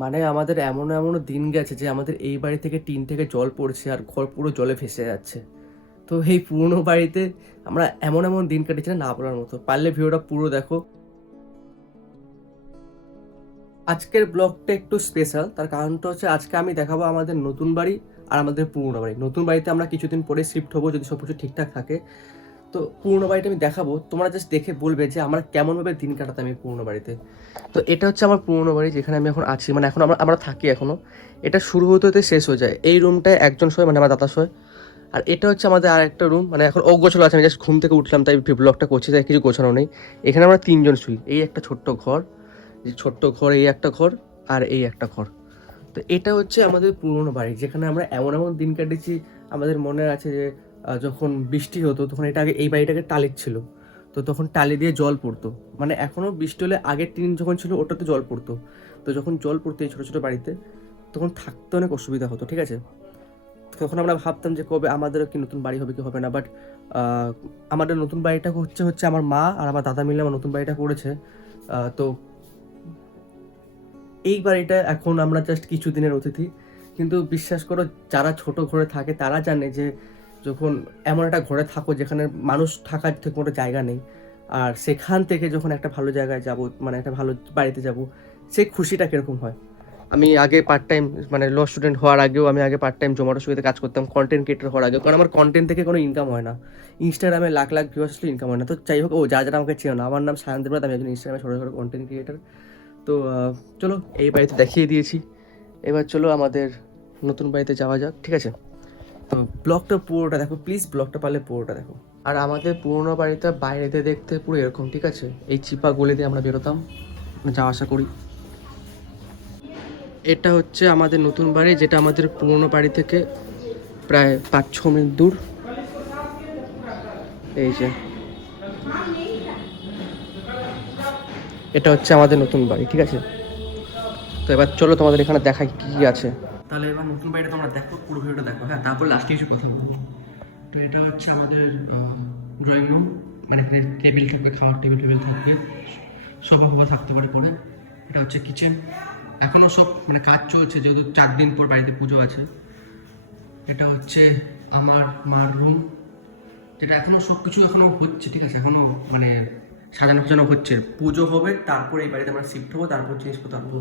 মানে আমাদের এমন এমনও দিন গেছে যে আমাদের এই বাড়ি থেকে টিন থেকে জল পড়ছে আর ঘর পুরো জলে ভেসে যাচ্ছে। তো এই পুরনো বাড়িতে আমরা এমন এমন দিন কাটিয়েছি না বলার মতো। পারলে ভিডিওটা পুরো দেখো। আজকের ব্লগটা একটু স্পেশাল, তার কারণটা হচ্ছে আজকে আমি দেখাবো আমাদের নতুন বাড়ি আর আমাদের পুরনো বাড়ি। নতুন বাড়িতে আমরা কিছুদিন পরে শিফট হবো যদি সব কিছু ঠিকঠাক থাকে। তো পুরনো বাড়িটা আমি দেখাবো, তোমরা জাস্ট দেখে বলবে যে আমরা কেমনভাবে দিন কাটাতাম এই পুরনো বাড়িতে। তো এটা হচ্ছে আমার পুরনো বাড়ি যেখানে আমি এখন আছি, মানে এখন আমরা আমরা থাকি এখনও। এটা শুরু হতে হতে শেষ হয়ে যায়। এই রুমটায় একজন শোয়, মানে আমার দাদা শোয়। আর এটা হচ্ছে আমাদের আর একটা রুম, মানে এখন অগোছালো আছে। আমি জাস্ট ঘুম থেকে উঠলাম তাই ব্লগটা করছি, তাই কিছু গোছানো নেই। এখানে আমরা তিনজন শুই। এই একটা ছোট্ট ঘর, যে ছোট্ট ঘর, এই একটা ঘর আর এই একটা ঘর। তো এটা হচ্ছে আমাদের পুরনো বাড়ি যেখানে আমরা এমন এমন দিন কাটিয়েছি। আমাদের মনে আছে যে যখন বৃষ্টি হতো তখন এটা আগে এই বাড়িটাকে টালির ছিল। তো তখন টালি দিয়ে জল পড়তো, মানে এখনও বৃষ্টি হলে আগের টিন যখন ছিল ওটাতে জল পড়তো। তো যখন জল পড়তো এই ছোটো ছোটো বাড়িতে, তখন থাকতে অনেক অসুবিধা হতো, ঠিক আছে। তখন আমরা ভাবতাম যে কবে আমাদেরও কি নতুন বাড়ি হবে কি হবে না, বাট আমাদের নতুন বাড়িটা হচ্ছে হচ্ছে আমার মা আর আমার দাদা মিলে আমার নতুন বাড়িটা করেছে। তো এই বাড়িটা এখন আমরা জাস্ট কিছুদিনের অতিথি। কিন্তু বিশ্বাস করো, যারা ছোট ঘরে থাকে তারা জানে যে যখন এমন একটা ঘরে থাকো যেখানে মানুষ থাকার ঠিক কোনো জায়গা নেই, আর সেখান থেকে যখন একটা ভালো জায়গায় যাব, মানে একটা ভালো বাড়িতে যাব, সেই খুশিটা কীরকম হয়। আমি আগে পার্ট টাইম, মানে ল স্টুডেন্ট হওয়ার আগেও আমি আগে পার্ট টাইম জোম্যাটো সুইগিতে কাজ করতাম, কন্টেন্ট ক্রিয়েটার হওয়ার আগে। কারণ আমার কন্টেন্ট থেকে কোনো ইনকাম হয় না। ইনস্টাগ্রামে লাখ লাখ ভিউয়ার্স আসলে ইনকাম হয় না। তো যাই হোক, যারা যারা আমাকে চেনো না, আমার নাম সায়ন দেবনাথ, আমি একজন ইনস্টাগ্রামে ছোটো ছোটো কন্টেন্ট ক্রিয়েটার। তো চলো, এই বাড়িতে দেখিয়ে দিয়েছি, এবার চলো আমাদের নতুন বাড়িতে যাওয়া যাক, ঠিক আছে। তো ব্লগটা পুরোটা দেখো প্লিজ, ব্লগটা পারলে পুরোটা দেখো। আর আমাদের পুরোনো বাড়িটা বাইরেতে দেখতে পুরো এরকম, ঠিক আছে। এই চিপা গলি দিয়ে আমরা বেরোতাম, যাওয়া আসা করি। এটা হচ্ছে আমাদের নতুন বাড়ি, যেটা আমাদের পুরোনো বাড়ি থেকে প্রায় 5-6 মিনিট দূর। এই যে এটা হচ্ছে আমাদের নতুন বাড়ি, ঠিক আছে। তো এবার চলো তোমাদের এখানে দেখাই কি কি আছে। তাহলে এবার নতুন বাড়িটা তোমরা দেখো, পুরো ভিডিওটা দেখো, হ্যাঁ। তারপর লাস্টে কিছু কথা বলবো। তো এটা হচ্ছে আমাদের ড্রয়িং রুম, মানে এখানে টেবিল থাকবে, খাওয়ার টেবিল টেবিল থাকবে, সোফা ফোফা থাকতে পারে পরে। এটা হচ্ছে কিচেন, এখনও সব মানে কাজ চলছে যেহেতু 4 দিন পর বাড়িতে পুজো আছে। এটা হচ্ছে আমার মার রুম, যেটা এখনও সব কিছু এখনও হচ্ছে, ঠিক আছে। এখনও মানে সাজানো সাজানো হচ্ছে, পুজো হবে তারপরে এই বাড়িতে আমরা শিফট হবো, তারপর জিনিসপত্র আনবো।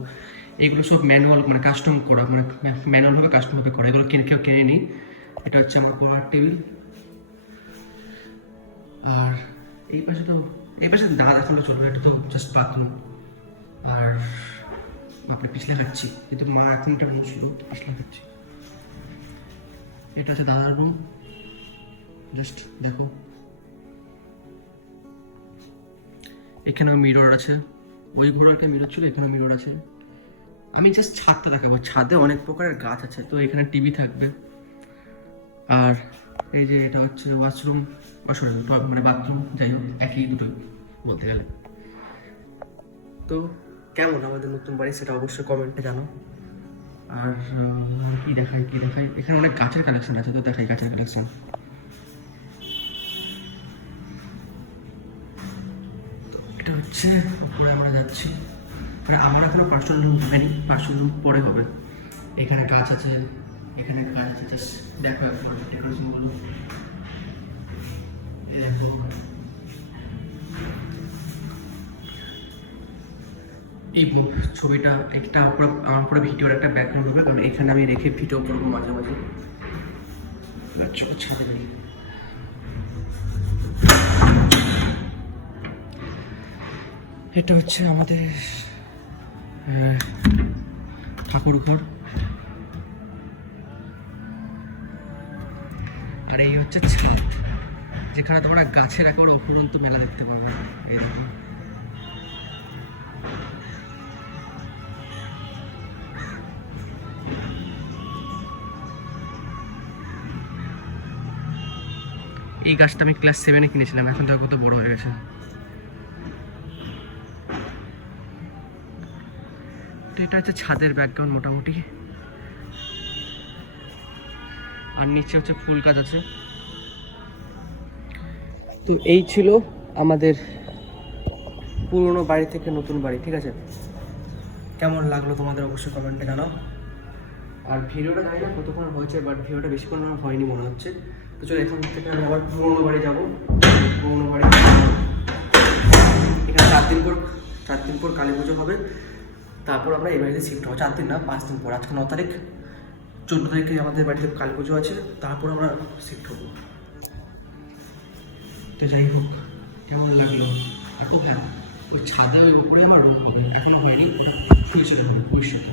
এগুলো সব ম্যানুয়াল, মানে কাস্টম করা, মানে ম্যানুয়ালভাবে কাস্টমভাবে করা, এগুলো কেউ কেনে নি। এটা হচ্ছে আমার পড়ার টেবিল। আর এই পাশে তো, এই পাশে দাঁত এখনো চলবে, এটা তো জাস্ট বাথরুম। আর আপনি পিছলে খাচ্ছি, কিন্তু মা এখন এটা মুছলো, পিছলে খাচ্ছি। এটা হচ্ছে দাদার রুম, জাস্ট দেখো। এখানেও মিরর আছে, ওই ঘোড়া একটা মিরর ছিল, এখানেও মিরর আছে। আমি জাস্ট ছাদটা দেখাবো, ছাদে অনেক প্রকারের গাছ আছে, তো এখানে টিভি থাকবে। আর এই যে এটা হচ্ছে ওয়াশরুম, সরি মানে বাথরুম, যাই হোক একই দুটোই বলতে গেলে। তো কেমন আমাদের নতুন বাড়ি সেটা অবশ্যই কমেন্টে জানো। আর কি দেখাই কি দেখাই, এখানে অনেক গাছের কালেকশন আছে, তো দেখাই গাছের কালেকশন। এটা হচ্ছে উপরে আমরা যাচ্ছি, মানে আমার এখনো পার্সোনাল রুম হয়নি, পার্সোনাল রুম পরে হবে। এখানে গাছ আছে, এখানে গাছ আছে, জাস্ট দেখো একবার ডেকোরেশনগুলো। দেখো এই ছবিটা একটা পুরো আমার পুরো ভিডিওর একটা ব্যাকগ্রাউন্ড হবে, কারণ এখানে আমি রেখে ভিডিও করবো মাঝে মাঝে। চলো ছাদে যাই। এটা হচ্ছে আমাদের ঠাকুর ঘর, আর এই হচ্ছে ছাদ, যেখানে তোমরা গাছের একেবারে অফুরন্ত মেলা দেখতে পাবে। এই দেখো, এই গাছটা আমি ক্লাস 7-এ কিনেছিলাম, এখন তো কত বড় হয়ে গেছে। তো এটা হচ্ছে ছাদের ব্যাকগ্রাউন্ড মোটামুটি। আর নিচে হচ্ছে ফুল গাছ আছে। তো এই ছিল আমাদের পুরনো বাড়ি থেকে নতুন বাড়ি, ঠিক আছে। কেমন লাগলো তোমাদের অবশ্যই কমেন্টে জানাও। আর ভিডিওটা জানি না কতক্ষণ হয়েছে, বাট ভিডিওটা বেশিক্ষণ আমার হয়নি মনে হচ্ছে। তো চলো এখন থেকে আমি আবার পুরোনো বাড়ি যাবো। পুরোনো বাড়ি এখানে 4 দিন পর কালী পুজো হবে, তারপর আমরা এই বাড়িতে শিফট হবো। 4 দিন না, 5 দিন পর। আজকে 9 তারিখ, 14 তারিখে আমাদের বাড়িতে কালী পুজো আছে, তারপর আমরা শিফট হবো। তো যাই হোক, কেমন লাগলো দেখো। হ্যাঁ, ওই ছাদে ওই উপরে আমার রুম হবে, এখনো হয়নি, ওটা ফিউচারে হবে, ভবিষ্যতে।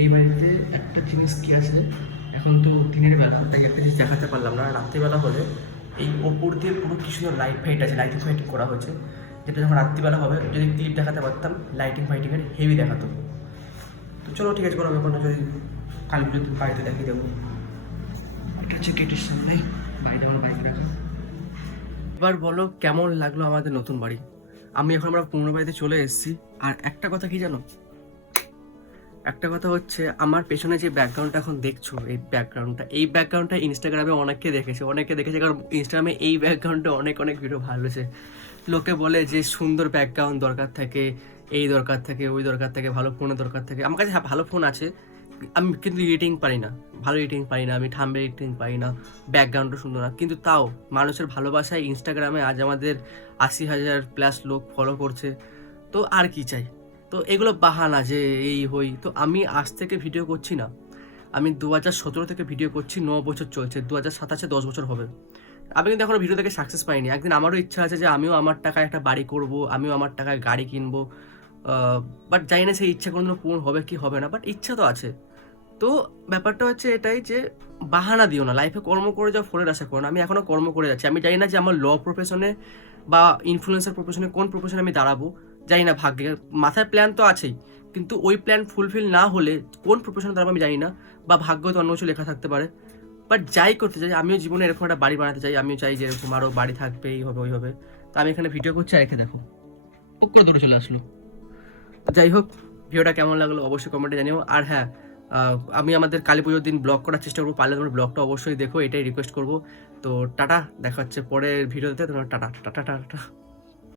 এই বাড়িতে একটা জিনিস কি আছে, এখন তো দিনের বেলা তাই একটা জিনিস দেখাতে পারলাম না। রাত্রিবেলা হলে এই ওপর দিয়ে পুরো কি সুন্দর লাইট ফাইট আছে, লাইটিং ফাইটিং করা হয়েছে, যেটা যখন রাত্রিবেলা হবে যদি ক্লিপ দেখাতে পারতাম লাইটিং ফাইটিংয়ের, হেভি দেখাতো। তো চলো ঠিক আছে, কোনো ব্যাপার না, যদি কালী পুজোর দিন বাড়িতে দেখিয়ে দেবো। এটা হচ্ছে গেটের সামনে, বাইরে আমার বাইক রাখা। এবার বলো কেমন লাগলো আমাদের নতুন বাড়ি। আমরা পুরনো বাড়িতে চলে এসেছি। আর একটা কথা কি জানো, একটা কথা হচ্ছে আমার পেছনে যে ব্যাকগ্রাউন্ডটা এখন দেখছো, এই ব্যাকগ্রাউন্ডটা ইনস্টাগ্রামে অনেকে দেখেছে কারণ ইনস্টাগ্রামে এই ব্যাকগ্রাউন্ডটা অনেক ভিডিও ভালো হয়েছে। লোকে বলে যে সুন্দর ব্যাকগ্রাউন্ড দরকার থাকে, এই দরকার থাকে, ওই দরকার থাকে, ভালো ফোনের দরকার থাকে। আমার কাছে ভালো ফোন আছে, আমি কিন্তু এডিটিং পারি না, ভালো এডিটিং পারি না, আমি থাম্বনেল এডিটিং পারি না, ব্যাকগ্রাউন্ডও সুন্দর না। কিন্তু তাও মানুষের ভালোবাসায় ইনস্টাগ্রামে আজ আমাদের 80,000+ লোক ফলো করছে। তো আর কি চাই। তো এগুলো বাহানা যে এই হই। তো আমি আজ থেকে ভিডিও করছি না, আমি 2017 থেকে ভিডিও করছি, 9 বছর চলছে, 2027-এ 10 বছর হবে। আমি কিন্তু এখনো ভিডিও থেকে সাকসেস পাইনি। একদিন আমারও ইচ্ছা আছে যে আমিও আমার টাকায় একটা বাড়ি করব, আমিও আমার টাকায় গাড়ি কিনবো, বাট জানি না সেই ইচ্ছা কোনোদিনও পূরণ হবে কি হবে না, বাট ইচ্ছা তো আছে। তো ব্যাপারটা হচ্ছে এটাই যে বাহানা দিও না, লাইফে কর্ম করে যাও, ফলের আশা করো না। আমি এখনো কর্ম করে যাচ্ছি। আমি জানি না যে আমার ল প্রফেশনে বা ইনফ্লুয়েন্সার প্রফেশনে কোন প্রফেশনে আমি দাঁড়াবো, জানি না। ভাগ্যে মাথায় প্ল্যান তো আছেই, কিন্তু ওই প্ল্যান ফুলফিল না হলে কোন প্রফেশনে দাঁড়াবো আমি জানি না, বা ভাগ্য তো অন্য কিছু লেখা থাকতে পারে। বাট যাই করতে চাই, আমিও জীবনে এরকম একটা বাড়ি বানাতে চাই। আমিও চাই যে এরকম আরও বাড়ি থাকবে, এই হবে ওই হবে। তো আমি এখানে ভিডিও করছি, আর রেখে দেখো ও করে দূরে চলে আসলো। যাই হোক, ভিডিওটা কেমন লাগলো অবশ্যই কমেন্টে জানিও। আর হ্যাঁ, আমি আমাদের কালী পুজোর দিন ব্লগ করার চেষ্টা করবো, পারলে তোমরা ব্লগটা অবশ্যই দেখো, এটাই রিকোয়েস্ট করবো। তো টাটা, দেখা হচ্ছে পরের ভিডিওতে। তোমরা টাটা টাটা টাটা।